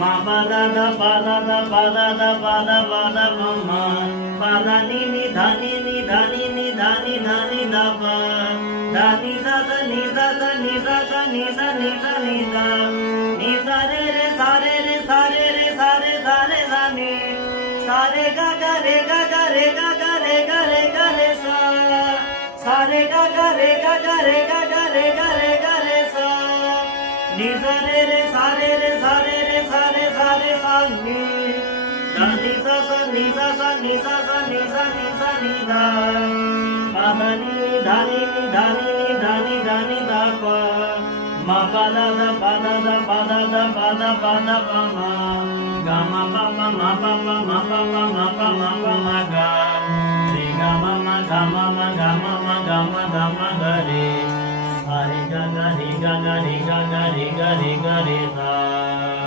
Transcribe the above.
ma pa da da pa da da pa da da pa da pa da pa ma pa da ni ni dha ni ni dha ni ni dha ni da pa da ni sa sa ni sa sa ni sa sa ni sa ni sa ni da ni sa re re sa re re sa re re sa re sa re sa ni sa re ga ga re ga ga re ga ga re ga re ga re sa re ga ga re ga ga re ga ga re ga re ga re sa ni sa re re sa re re sa re re sa re sa re sa ni da ni sa sa ni sa sa ni sa sa ni sa ni sa ni da pa da ni dha ni ni dha ni ni dha ni da pa ma pa da da pa da da pa da da pa da pa da pa ma ga ma pa pa ma pa pa ma pa pa ma pa ma pa ma ga re ga ma ga ma ga ma ga ma da ma ga re sa re ga ga re ga ga re ga ga re ga re ga re da